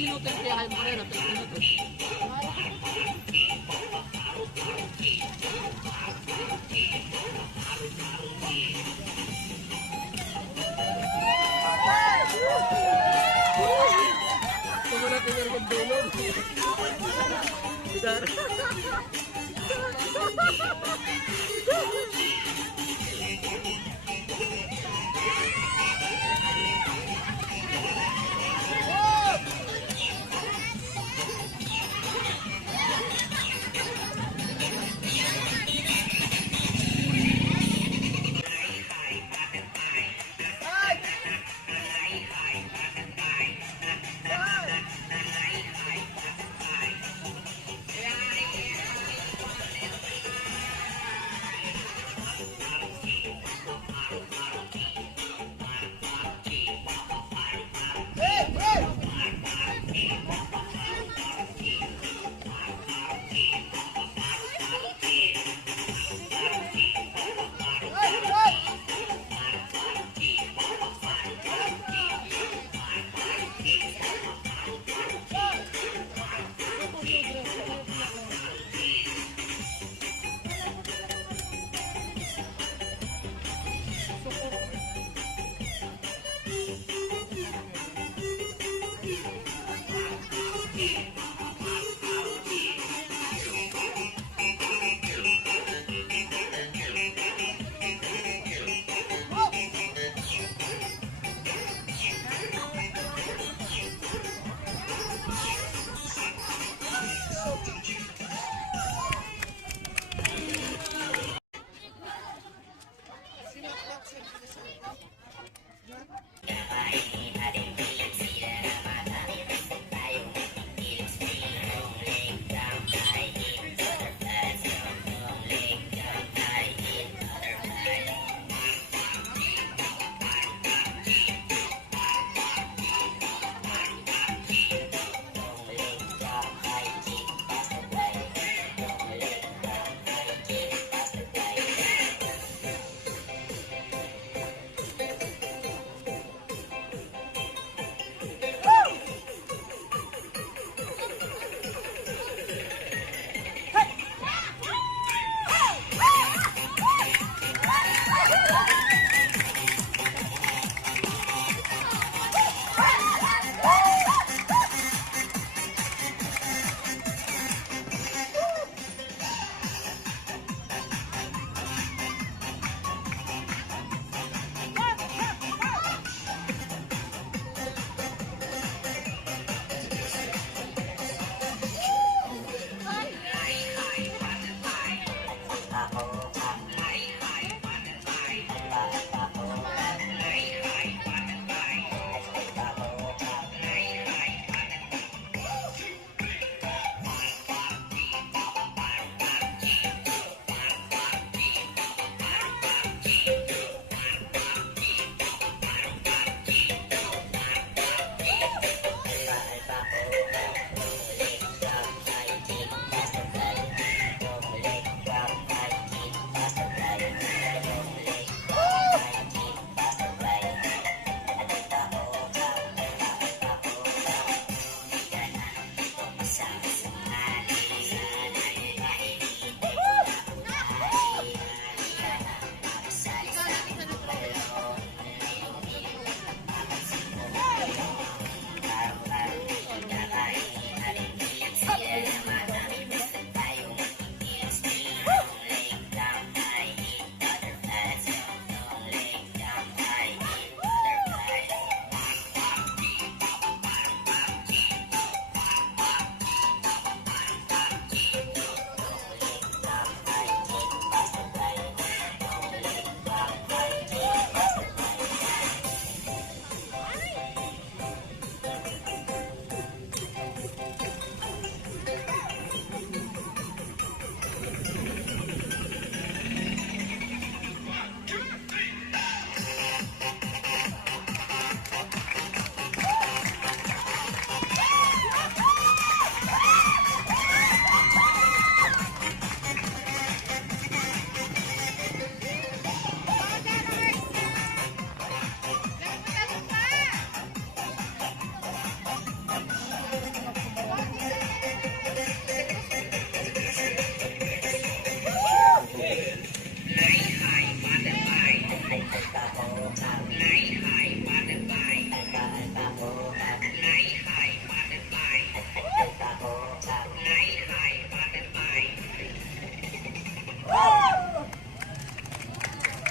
minuto yung kaya kayo Moreno, 3 minutos. Tumula tingin kong dulog. Bidara.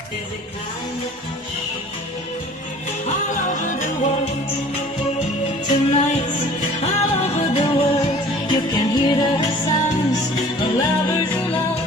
All over the world tonight, all over the world, you can hear the sounds of lovers in love.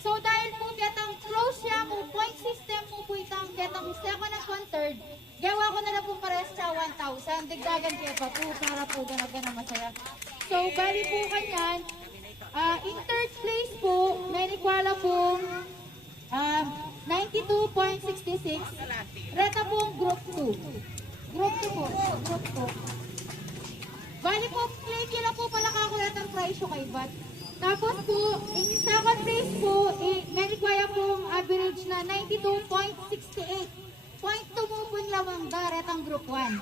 So dahil po getang close siya mo point system mo po itang getang second at one third, gawa ko na lang po pares sa 1,000. Digdagan kayo pa po para po ganagan na masaya. So bali po kanyan, in third place po, may nikwala pong 92.66. Reta pong group 2. Group 2 po, group 2. Bali po, play kila po pala kakulat ang presyo kay Bat. Tapos po, in second place po, may require pong average na 92.68. Point to mo po lamang daret ang group 1.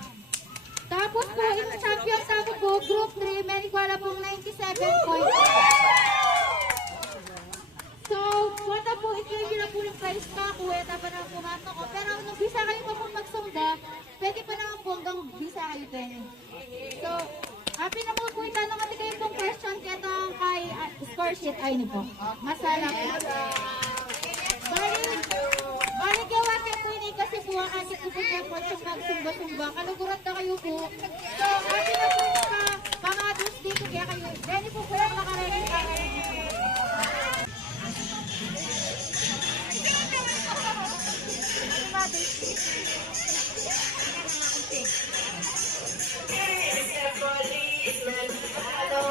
Tapos po, in champion tamo po, group 3, may require pong 97.8. So, wata po, i-claim na po ng price pa ko, eta pa na pumato ko. Pero nung bisa kayo pa pong magsumba, pwede pa naman po hanggang bisa kayo din. So, happy na po ito nang ati kayo pong question ketong kay score sheet ay niyo po. Masala po. Bali gawa kayo po ini kasi po ang ating po effort yung magsumba-sumba. Kalugurat na kayo po. So, happy na po ka mga Tuesday ko kaya kayo. Ready po po lang nakaready ka. Policeman, hello.